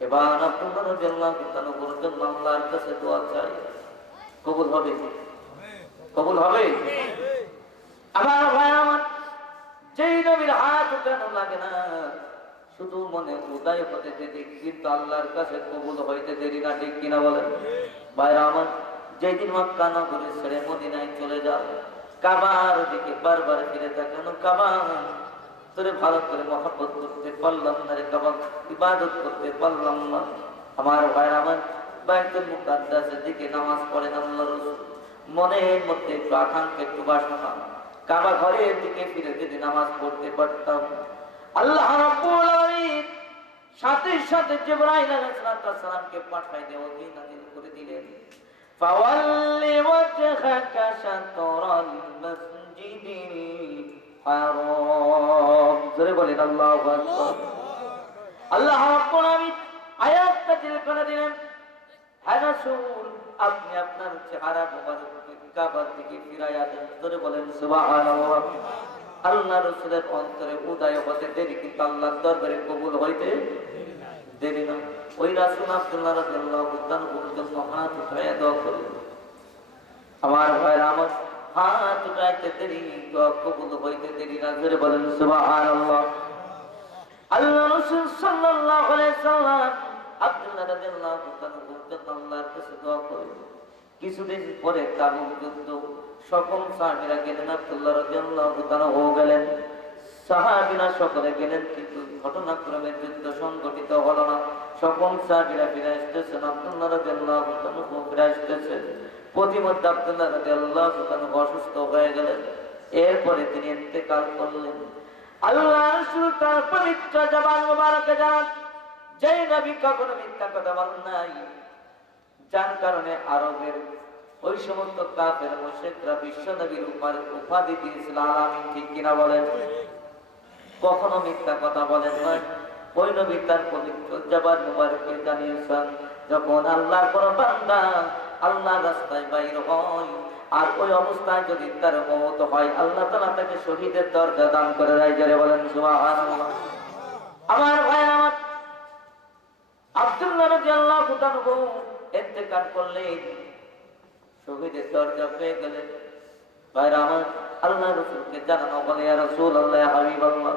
এবার আব্দুল্লাহ রাদিয়াল্লাহু তাআলা বললেন, আল্লাহর কাছে দোয়া চাই, কবুল হবে, কবুল হবে। আমার ভাই আমার, যেই নবীর হাত উঠানো লাগে না, শুধু মনে উদয় হতে দেরি, কিন্তু আল্লাহর কাছে কবুল হইতে দেরি না, ঠিক কিনা বলেন ভাইরা আমার? যেদিন মক্কা নগরী ছেড়ে মদিনায় চলে যাও, কাবার দিকে বারবার ফিরে তাকানো, কাবা তোরে ভালো করে মহব্বত করতে পারলাম না রে, কাবা ইবাদত করতে পারলাম না। আমার ভাইরা আমার, বাইতুল মুকাদ্দাসের দিকে নামাজ পড়েন আল্লাহ রাসূল, মনের মধ্যে একটু আকাঙ্ক্ষা, একটু বাসনা, কাবা ঘরের দিকে ফিরে যদি নামাজ পড়তে পারতাম। আল্লাহ রাব্বুল আলামিন সাথে সাথে জিবরাইল আলাইহিস সালামকে পাঠায় দিয়ে ওহী নাযিল করে দিলেন, ফাওয়াল্লি ওয়াজহাকা শাতরাল মাসজিদিল হারাম। জোরে বলেন আল্লাহু আকবার। আল্লাহ রাব্বুল আলামিন আয়াত নাযিল করে দিলেন, হে রাসূল, আপনি আপনার চেহারা মুবারককে কাবার দিকে ফিরাইয়া দেন। জোরে বলেন সুবহানাল্লাহ। আল্লাহ রাসূলের অন্তরে উদয় হতে দেরি, কিন্তু আল্লাহর দরবারে কবুল হইতে দেরি না। ওই রাসূল আব্দুল্লাহ রাদিয়াল্লাহু তাআলার জন্য হাত উঠাইয়া দোয়া করলেন। আমার ভাইরা আমার, হাত উঠাইতে দেরি, দোয়া কবুল হইতে দেরি না। জোরে বলেন সুবহানাল্লাহ। আল্লাহ রাসূল সাল্লাল্লাহু আলাইহি সাল্লাম আব্দুল্লাহ রাদিয়াল্লাহু তাআলা বলতেন, আল্লাহর কাছে দোয়া করি। কিছুদিন পরে তাবুক যুদ্ধ, সকল সাহাবীরা গেলেন, আব্দুল্লাহ রাদিয়াল্লাহু তাআলা গেলেন, সাহাবীরা সকলে গেলেন, কিন্তু ঘটনাক্রমে যুদ্ধ সংগঠিত হলো না। সকল সাহাবীরা ফিরে আসতেছেন, আব্দুল্লাহ রাদিয়াল্লাহু তাআলা ফিরে আসতেছেন। প্রতিমধ্যে আব্দুল্লাহ রাদিয়াল্লাহু তাআলা অসুস্থ হয়ে গেলেন। এরপরে তিনি ইন্তেকাল করলেন। আল্লাহ রাসূল তার পবিত্র জবান মুবারকে জানান, যেই নবী কখনো মিথ্যা কথা বলেন নাই, যার কারণে আরবের ওই সমস্ত কাফের মুশরিকরা বিশ্ব নবীর উপাধি দিয়েছিল আলামিন, ঠিক কিনা বলেন? কখনো মিথ্যা কথা বলেন নয়। ওই নবী তার পবিত্র জবান মুবারকে জানিয়েছেন, যখন আল্লাহর কোন বান্দা আল্লাহর রাস্তায় বাইর হয়, আর ওই অবস্থায় যদি তার মওত হয়, আল্লাহ তাআলা তাকে শহীদের দরজা দান করে দেয়। যারা বলেন সুবহানাল্লাহ। আমার ভাই আমার, আব্দুল্লাহ রাদিয়াল্লাহু তাআলা ইন্তেকাল করলেন, শহীদের দরজা পেয়ে গেলেন। ভাইরা আমার, আল্লাহ রাসূলকে জানানো বলে, ইয়া রাসূলুল্লাহ, ইয়া হাবিবাল্লাহ,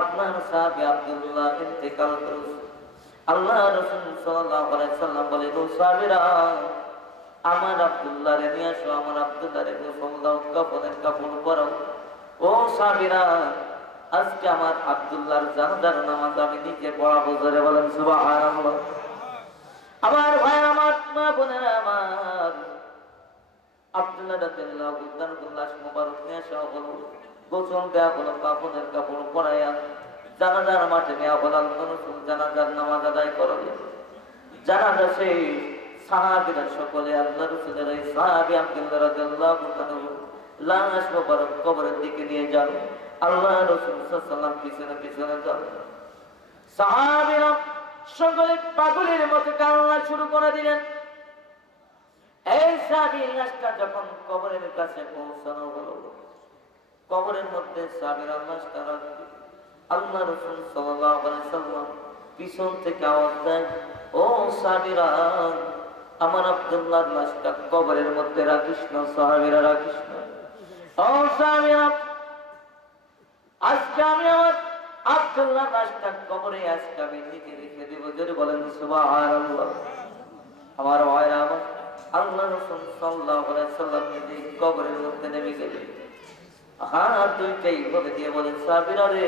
আপনার সাহাবী আব্দুল্লাহ ইন্তেকাল করেছে। আল্লাহ রাসূল সাল্লাল্লাহু আলাইহি সাল্লাম বলেন, ও সাহাবীরা, আমার আব্দুল্লাহরে নিয়ে আসো, আমার আব্দুল্লাহরে গোসল দাও, কাফনের কাপড় পরাও। ও সাহাবীরা, আজকে আমার আব্দুল্লাহর জানাজার নামাজ আমি নিজে পড়াবো। জোরে বলেন সুবহানাল্লাহ। আমার ভাই, আমার মা বোনেরা, আমার আব্দুল্লাহ রাদিয়াল্লাহু তাআলা লাশ মোবারক নিয়ে আসা হলো, গোসল দেয়া হলো, কাফনের কাপড় পরাইয়া জানাজার মাঠে নেওয়া হলো। আল্লাহর রাসূল জানাজার নামাজ আদায় করলেন। জানাজা শেষ, সাহাবীরা সকলে আল্লাহর রাসূলের এই সাহাবী আব্দুল্লাহ রাদিয়াল্লাহু তাআলা লাশ মোবারক কবরের দিকে নিয়ে যান। আল্লাহর রাসূল সাল্লাল্লাহু আলাইহি ওয়াসাল্লাম পিছনে পিছনে যান। সাহাবীরা সকলে পাগলের মতো কান্না শুরু করে দিলেন। এই সাহাবীর লাশটা যখন কবরের কাছে পৌঁছানো হলো, কবরের মধ্যে সাহাবীর লাশটা রাখলেন। আল্লাহ রাসূল সাল্লাল্লাহু আলাইহি ওয়াসাল্লাম পিছন থেকে আওয়াজ দেয়, ও সাহাবীরা, আমার আব্দুল্লাহর লাশটা কবরের মধ্যে রাখিস না। সাহাবীরা, রাখিস না। ও সাহাবীরা, আজকে আমি আমার আব্দুল্লাহর লাশটা কবরে আজকে আমি নিজে রেখে দেব। যদি বলেন সুবহানাল্লাহ। আমার ভাইরা, আমার আল্লাহ রাসূল সাল্লাল্লাহু আলাইহি ওয়াসাল্লাম নিজে কবরের মধ্যে নেমে গেলেন। হাত দুইটাই বলে দিয়ে বলেন, সাহাবীরা রে,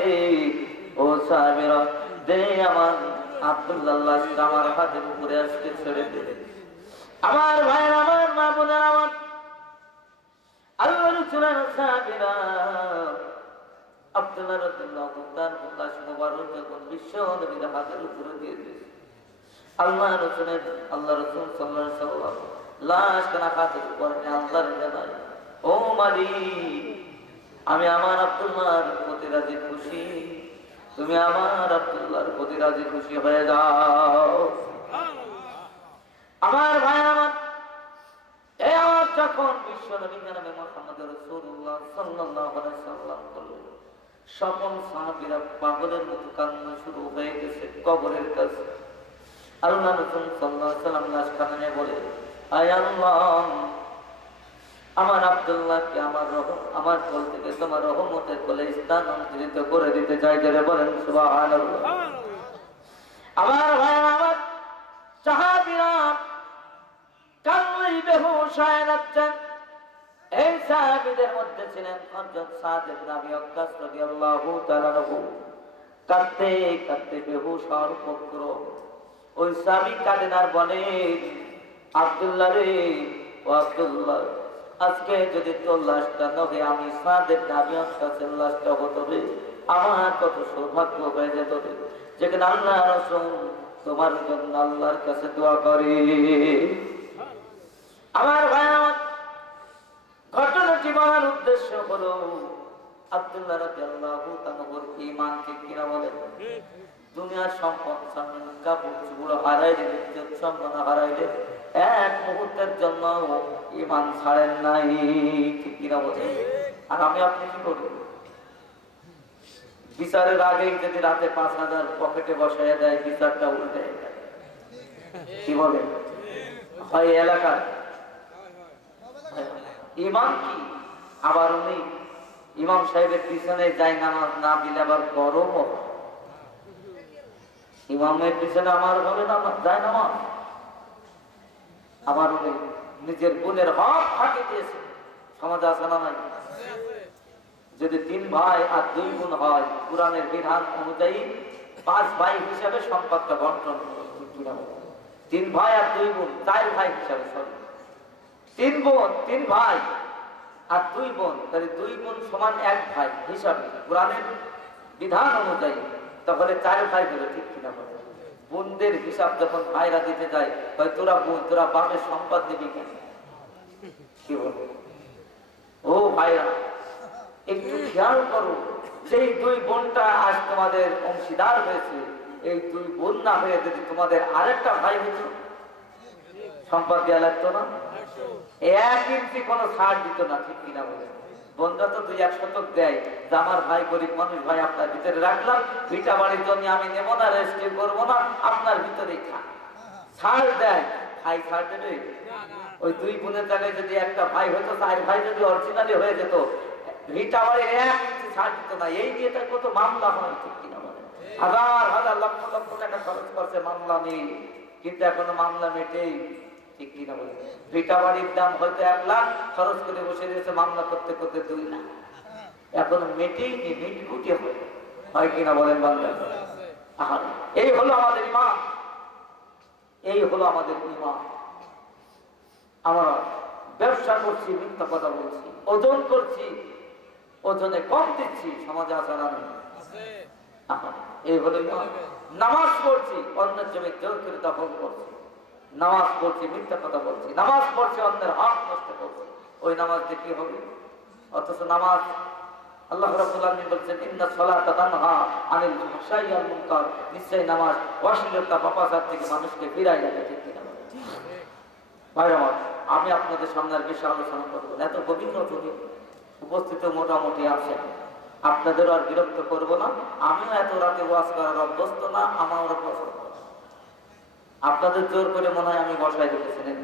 ও সাহাবীরা, দে আমার আব্দুল্লাহর লাশটা আমার হাতের উপরে আজকে ছেড়ে দে। আমার ভাইরা, আমার মা বোনেরা, আমার আল্লাহর রাসূলের সাহাবীরা আব্দুল্লাহ রাদিয়াল্লাহু তাআলা লাশ মোবারক যখন বিশ্ব নবীর হাতের উপরে দিয়ে দিয়েছে, আল্লাহ রাসূল সাল্লাল্লাহু আলাইহি ওয়াসাল্লাম লাশ কানা হাতের উপরে আল্লাহর জানায়, ও মালিক, আমি আমার আব্দুল্লাহর প্রতি রাজি খুশি, তুমি আমার আব্দুল্লাহর প্রতি রাজি খুশি হয়ে যাও। আমার ভাই, আমার এই আওয়াজ যখন বিশ্ব নবী জনাবে মুহাম্মদ রাসূলুল্লাহ সাল্লাল্লাহু আলাইহি ওয়াসাল্লাম করলেন, সকল সাহাবীরা পাগলের মতো কান্না শুরু হয়ে গেছে কবরের কাছে। আল্লাহ রাসূল সাল্লাল্লাহু আলাইহি ওয়াসাল্লাম লাশ কাঁদে বলে, আয় আল্লাহ, আমার আব্দুল্লাহকে আমার কোল থেকে তোমার রহমতের কোলে স্থানান্তরিত করে দিতে চাই। যারা বলেন সুবহানাল্লাহ। আমার ভাই, আমার সাহাবীরা কান্নায় বেহুশ হয়ে যাচ্ছেন। এই সাহাবীদের মধ্যে ছিলেন হযরত সাদ ইবনে আবি ওয়াক্কাস রাদিয়াল্লাহু তাআলা আনহু। কাঁদতে কাঁদতে বেহুশ হওয়ার উপক্রম। ওই সাহাবী কাঁদেন আর বলেন, আব্দুল্লাহ রে, ও আব্দুল্লাহ, আজকে যদি তোর লাশটা নহে আমি সাদ ইবনে আবি ওয়াক্কাসের লাশটা হতো রে, আমার কত সৌভাগ্য হয়ে যেত রে, যেখানে আল্লাহ রাসূল তোমার জন্য আল্লাহর কাছে দোয়া করে। আমার ভাই, আমার ঘটনাটি বলার উদ্দেশ্য হলো আব্দুল্লাহ রাদিয়াল্লাহু তাআলার ঈমানকে কিনা বলে, দুনিয়ার সম্পদ কাপড় চোপড় হারাইলে, ইজ্জত সম্মান হারাইলে এক মুহূর্তের জন্য ঈমান ছাড়েন নাই, ঠিক কিনা বলে। আর আমি আপনি কি করব? বিচারের আগেই যদি রাতে ৫,০০০ পকেটে বসায় দেয়, বিচারটা উল্টে যায়, কি বলে হয় এলাকার ইমাম কি? আবার উনি ইমাম সাহেবের পিছনে যাই নামাজ না দিলে আবার গরম, ইমামের পিছনে আমার ঘরে নামাজ যায় নামাজ, আবার উনি নিজের বোনের হক ফাঁকি দিয়েছে। সমাজ আছে না নাই? যদি ৩ ভাই আর ২ বোন হয়, কোরআনের বিধান অনুযায়ী ৫ ভাই হিসাবে সম্পদটা বন্টন। ৩ ভাই আর ২ বোন, ৪ ভাই হিসাবে, সরি ৩ বোন, ৩ ভাই আর ২ বোন, তাহলে ২ বোন সমান ১ ভাই হিসাবে কোরআনের বিধান অনুযায়ী, তাহলে ৪ ভাই হলো, ঠিক কিনা বলে। বোনদের হিসাব যখন ভাইরা দিতে যায়, হয় তোরা বোন, তোরা বাপের সম্পদ দিবি কেন, কি বল? ও ভাইরা, একটু খেয়াল করো, সেই ২ বোনটা আজ তোমাদের অংশীদার হয়েছে, এই ২ বোন না হয়ে যদি তোমাদের আরেকটা ভাই হতো, সম্পদ দেওয়া লাগতো না, ১ ইঞ্চি কোনো ছাড় দিত না, ঠিক কিনা বলে। বোনরা তো ২-১ শতক দেয়, যে আমার ভাই গরিব মানুষ, ভাই আপনার ভিতরে রাখলাম, ভিটা বাড়ির জন্য আমি নেবো না, রেজিস্ট্রি করবো না, আপনার ভিতরেই থাক, ছাড় দেয়। ভাই ছাড় দেবে? ওই ২ বোনের জায়গায় যদি একটা ভাই হতো, ৪ ভাই যদি অরিজিনালি হয়ে যেত, ভিটা বাড়ির ১ ইঞ্চি ছাড় দিত না। এই নিয়ে তার কত মামলা হয়, ঠিক কিনা বলে। হাজার হাজার লক্ষ লক্ষ টাকা খরচ করছে মামলা নেই, কিন্তু এখনো মামলা মেটেই, ঠিক কিনা বলে। ভিটা বাড়ির দাম হয়তো ১ লাখ, খরচ করে বসে দিয়েছে মামলা করতে করতে ২ লাখ, এখন মেটেই নি, মিটকুটে হয় কিনা বলেন বাংলা। এই হলো আমাদের ইমাম। এই হলো আমাদের ঈমান। আমরা ব্যবসা করছি, মিথ্যা কথা বলছি, ওজন করছি, ওজনে কম দিচ্ছি, সমাজে আসার নেই। এই হলো ঈমান। নামাজ পড়ছি, অন্যের জমি জোর করে দখল করছি, নামাজ পড়ছি, মিথ্যা কথা বলছি, নামাজ পড়ছি, অন্যের হক নষ্ট করছি, ওই নামাজ দিয়ে কি হবে? অথচ নামাজ আল্লাহ রাব্বুল আলামিন বলছেন ইন্নাস সালাতা তানহা আনিল ফাহশাই ওয়াল মুনকার, নিশ্চয়ই নামাজ অশ্লীলতা পাপাচার থেকে মানুষকে ফিরায় রাখে। ঠিক কিনা? ভাই আমার, আমি আপনাদের সামনে আর বেশি আলোচনা করবো না, এত গভীর রজনী উপস্থিত মোটামুটি আছে, আপনাদেরও আর বিরক্ত করবো না। আমিও এত রাতে ওয়াজ করার অভ্যস্ত না, আমারও পছন্দ। আপনাদের জোর করে মনে হয় আমি বসায় রেখেছিলেন,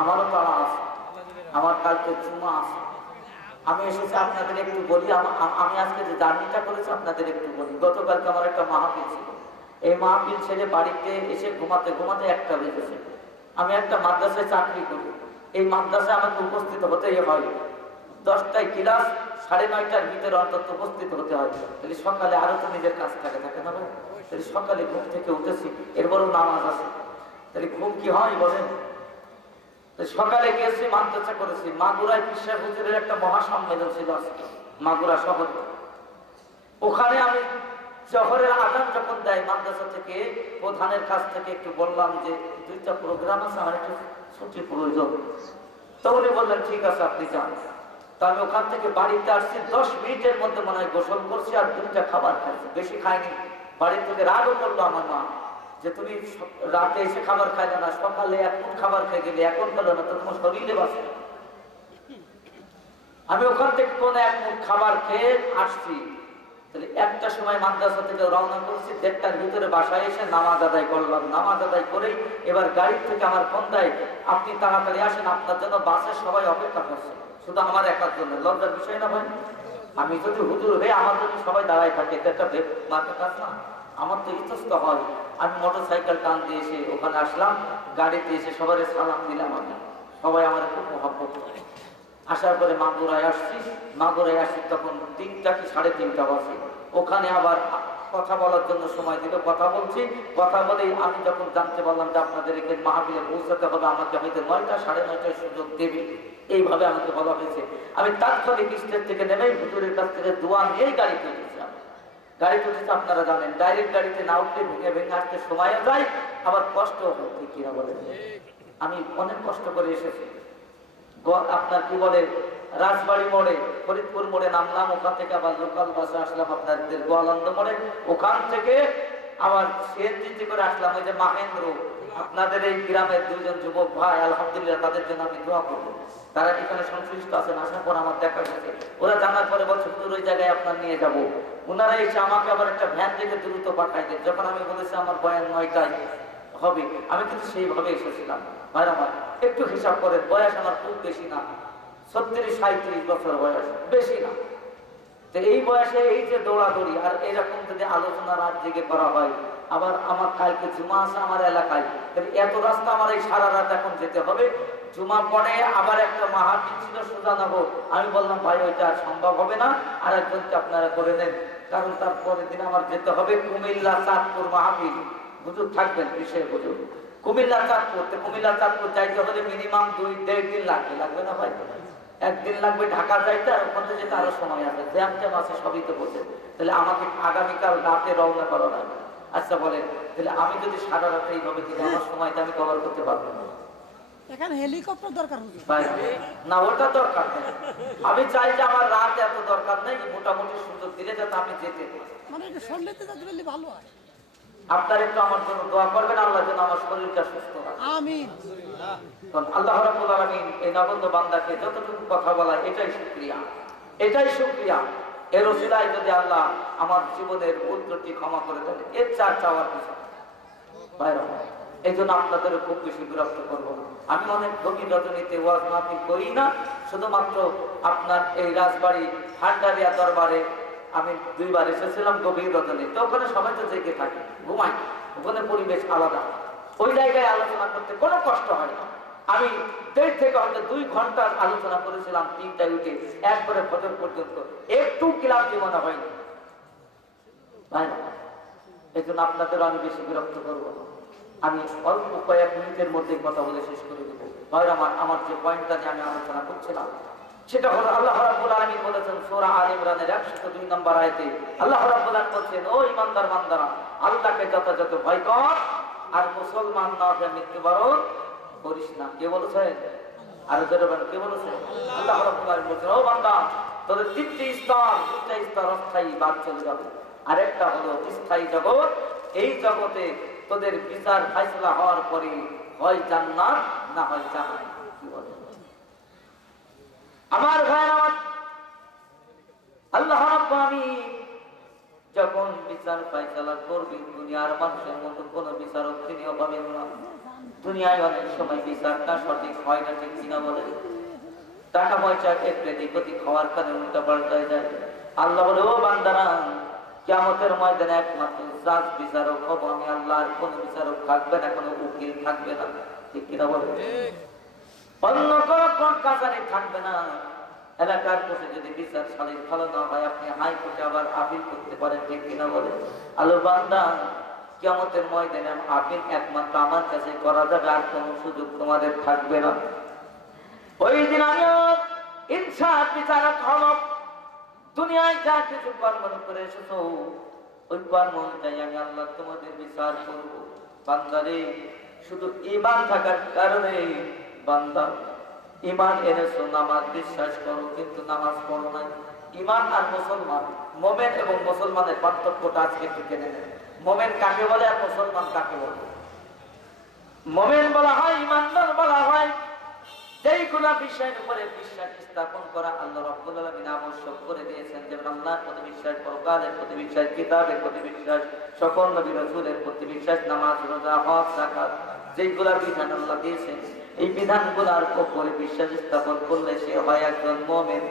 আমারও তারা আছে, আমার কালকে জুমা আছে। আমি এসেছি আপনাদের একটু বলি, আমি আজকে যে জার্নিটা করেছি আপনাদের একটু বলি। গতকালকে আমার একটা মাহফিল ছিল, এই মাহফিল ছেড়ে বাড়িতে এসে ঘুমাতে ঘুমাতে 1টা বেজেছে। আমি একটা মাদ্রাসায় চাকরি করি, এই মাদ্রাসায় আমাকে উপস্থিত হতেই হয়। 10টায় ক্লাস, 9:30টার ভিতরে অন্তত উপস্থিত হতে হয়। তাহলে সকালে আরো তো নিজের কাজ থাকে না ভাই? তাহলে সকালে ঘুম থেকে উঠেছি, এরপরও নামাজ আছে, তাহলে ঘুম কি হয় বলেন? সকালে গিয়েছি, মাদ্রাসা করেছি। মাগুরায় কৃষ্ণা হুজুরের একটা মহাসম্মেলন ছিল আজকে, মাগুরা শহর। ওখানে আমি শহরের আজান যখন দেয় মাদ্রাসা থেকে, প্রধানের কাছ থেকে একটু বললাম যে 2টা প্রোগ্রাম আছে, আমার একটু ছুটি প্রয়োজন। তো উনি বললেন ঠিক আছে আপনি যান। তো আমি ওখান থেকে বাড়িতে আসছি, 10 মিনিটের মধ্যে মনে হয় গোসল করছি আর 2টা খাবার খাইছি, বেশি খাইনি। বাড়ি থেকে রাগও করলো আমার মা যে তুমি রাতে এসে খাবার খাইলে না, সকালে এখন খাবার খেয়ে গেলে, এখন খেলো না তো তোমার শরীরে বাঁচে। আমি ওখান থেকে কোন 1 মুঠ খাবার খেয়ে আসছি। তাহলে 1টার সময় মাদ্রাসা থেকে রওনা করছি, 1টার ভিতরে বাসায় এসে নামাজ আদায় করলাম। নামাজ আদায় করেই এবার গাড়ি থেকে আমার ফোন দেয়, আপনি তাড়াতাড়ি আসেন, আপনার জন্য বাসে সবাই অপেক্ষা করছে, শুধু আমার একার জন্য। লজ্জার বিষয় না ভাই? আমি যদি হুজুর হয়ে আমার জন্য সবাই দাঁড়ায় থাকে, এটা একটা মার্কেট কাজ না? আমার তো ইতস্ত হয়। আমি মোটরসাইকেল টান দিয়ে এসে ওখানে আসলাম, গাড়িতে এসে সবাই সালাম দিলাম। আমি সবাই আমার খুব মহব্বত করে। আসার পরে মাগুরায় আসছি, মাগুরায় আসছি তখন 3টা কি 3:30টা বাজে। ওখানে আবার কথা বলার জন্য সময় দিল, কথা বলছি। কথা বলেই আমি যখন জানতে পারলাম যে আপনাদের এখানে মাহফিলে পৌঁছাতে হবে, আমাকে হয়তো 9টা 9:30টায় সুযোগ দেবে, এইভাবে আমাকে বলা হয়েছে। আমি তাৎক্ষণিক স্টেজ থেকে নেমে হুজুরের কাছ থেকে দোয়া নিয়েই গাড়িতে উঠেছি। গাড়িতে উঠেছি, আপনারা জানেন ডাইরেক্ট গাড়িতে না উঠলে ভেঙে ভেঙে আসতে সময়ও যায়, আবার কষ্ট হয়। ঠিক কিনা বলেন? আমি অনেক কষ্ট করে এসেছি। আপনার কি বলে, রাজবাড়ি মোড়ে, ফরিদপুর মোড়ে নামলাম, ওখান থেকে আবার লোকাল বাসে আসলাম আপনাদের গোয়ালন্দ মোড়ে, ওখান থেকে আবার সিএনজিতে করে আসলাম ওই যে মাহেন্দ্র। আপনাদের এই গ্রামের 2জন যুবক ভাই, আলহামদুলিল্লাহ তাদের জন্য আমি দোয়া করবো, তারা এখানে সংশ্লিষ্ট আছেন। আসার পর আমার দেখা গেছে, ওরা জানার পরে বলছে হুজুর ওই জায়গায় আপনার নিয়ে যাবো। ওনারা এসে আমাকে আবার একটা ভ্যান থেকে দ্রুত পাঠাই দেন। যখন আমি বলেছি আমার বয়ান 9টায় হবে, আমি কিন্তু সেইভাবে এসেছিলাম। ভাইরা আমার একটু হিসাব করেন, বয়স আমার খুব বেশি না, 36-37 বছর বয়স, বেশি না। তো এই বয়সে এই যে দৌড়াদৌড়ি আর এরকম যদি আলোচনা রাত জেগে করা হয়, আবার আমার কালকে জুমা আছে আমার এলাকায়, এত রাস্তা আমার এই সারা রাত এখন যেতে হবে। জুমা পরে আবার একটা মাহফিল ছিল সুজানগর, আমি বললাম ভাই ওইটা আর সম্ভব হবে না, আর একজনকে আপনারা করে নেন, কারণ তারপরের দিন আমার যেতে হবে কুমিল্লা চাঁদপুর মাহফিল। হুজুর থাকবেন, বিশেষ হুজুর কুমিল্লা চাঁদপুর। কুমিল্লা চাঁদপুর যাইতে হলে মিনিমাম 2-1.5 দিন লাগবে না ভাই? 1 দিন লাগবে ঢাকা যাইতে, আর ওখান থেকে যেতে আরো সময় আছে, জ্যাম ট্যাম আছে, সবই তো বোঝে। তাহলে আমাকে আগামীকাল রাতে রওনা করা লাগবে। আচ্ছা বলেন, তাহলে আমি যদি সারা রাতে এইভাবে দিলে আমার সময়টা আমি কভার করতে পারবো না? এখানে হেলিকপ্টার দরকার হবে না, ওটা দরকার নেই। আমি চাই যে আমার রাত এত দরকার নেই, মোটামুটি সুযোগ দিলে যাতে আমি যেতে পারি। মানে একটু সন্ধ্যেতে যেতে পারলে ভালো হয়। আপনার একটু আমার জন্য দোয়া করবেন, আল্লাহ যেন আমার শরীরটা সুস্থ রাখে। আমিন। কারণ আল্লাহ রাব্বুল আলামিন এই নগণ্য বান্দাকে যতটুকু কথা বলা, এটাই শুকরিয়া, এটাই শুকরিয়া। এর ওসিলায় যদি আল্লাহ আমার জীবনের ভুল ত্রুটি ক্ষমা করে দেন, এর চাওয়ার কিছু বাইরে। এই জন্য আপনাদের খুব বেশি বিরক্ত করবো না। আমি অনেক গভীর রজনীতে ওয়াজ মাহফিল করি না, শুধুমাত্র আপনার এই রাজবাড়ি ভান্ডারিয়া দরবারে আমি 2বার এসেছিলাম গভীর রজনী। তো ওখানে সবাই তো জেগে থাকে, ঘুমাই, ওখানে পরিবেশ আলাদা, ওই জায়গায় আলোচনা করতে কোনো কষ্ট হয় না। আমি 1.5 থেকে হয়তো 2 ঘন্টার আলোচনা করেছিলাম, 3টায় উঠে একবারে ফজর পর্যন্ত, একটু ক্লান্তি মনে হয়নি। তাই না? এই জন্য আপনাদের আমি বেশি বিরক্ত করবো না। আমি অল্প কয়েক মিনিটের মধ্যে কথা বলে শেষ করে দেবো। ভাই আমার যে পয়েন্টটা নিয়ে আমি আলোচনা করছিলাম সেটা হলো আল্লাহ রাব্বুল আলামিন বলেছেন সূরা আলে ইমরানের 102 নম্বর আয়াতে আল্লাহ রাব্বুল আলামিন বলেন, ও ঈমানদার বান্দারা, আল্লাহকে যথাযথ ভয় কর আর মুসলমান না হয়ে মৃত্যুবরণ করিস না। কে বলেছেন? আর জোরে কে বলেছেন? আল্লাহ রাব্বুল আলামিন বলেন, ও বান্দা, তোদের তিনটি স্তর অস্থায়ী, বাদ চলে যাবে। আরেকটা হলো স্থায়ী জগৎ। এই জগতে তোদের বিচার ফাইসলা হওয়ার পরে হয় জান্নাত না হয় জাহান্নাম। কি বলে আমার ভাইয়ের আমার, আল্লাহ রাব্বুল আলামিন যখন বিচার ফাইসলা করবেন, দুনিয়ার মানুষের মতো কোনো বিচারক তিনিও পাবেন না। দুনিয়ায় অনেক সময় বিচারটা সঠিক হয় না, ঠিক কিনা বলে? টাকা পয়সা ক্ষেত্রে দিকতি খাওয়ার কারণে উল্টা পাল্টায় যায়। আল্লাহ বলে, ও বান্দারা, কিয়ামতের ময়দানে একমাত্র জাজ বিচারক হব আমি আল্লাহ, আর কোনো বিচারক থাকবে না, কোনো উকিল থাকবে না, ঠিক কিনা বলে? অন্য কোনো কোর্ট কাছারি থাকবে না। এলাকার কোর্টে যদি বিচার সালিস ভালো না হয়, আপনি হাইকোর্টে আবার আপিল করতে পারেন, ঠিক কিনা বলে? আল্লাহ বান্দা, কিয়ামতের ময়দানে আপিল একমাত্র আমার কাছে করা যাবে, আর কোনো সুযোগ তোমাদের থাকবে না। ওই দিন আমিও ইনসাফ বিচারক হব। দুনিয়ায় যা কিছু কর্ম করে এসেছো, ওই কর্ম অনুযায়ী আমি আল্লাহ তোমাদের বিচার করব। বান্দারে, শুধু ঈমান থাকার কারণে বান্দা ঈমান এনেছো, নামাজ বিশ্বাস করো, কিন্তু নামাজ পড়ো নাই। ঈমান আর মুসলমান, মোমেন এবং মুসলমানের পার্থক্যটা আজকে একটু জেনে নেন। মোমেন কাকে বলে আর মুসলমান কাকে বলে? মোমেন বলা হয়, ঈমানদার বলা হয় যেইগুলা বিষয়ের উপরে বিশ্বাস স্থাপন করা আল্লাহ রাব্বুল আলামিন আবশ্যক করে দিয়েছেন। যেমন আল্লাহর প্রতি বিশ্বাস, পরকালের প্রতি বিশ্বাস, কিতাবের প্রতি বিশ্বাস, সকল নবী রাসূলের প্রতি বিশ্বাস, নামাজ, রোজা, হজ, যাকাত, যেইগুলা বিধান আল্লাহ দিয়েছেন, এই বিধানগুলোর উপরে বিশ্বাস স্থাপন করলে সে হয় একজন মুমিন।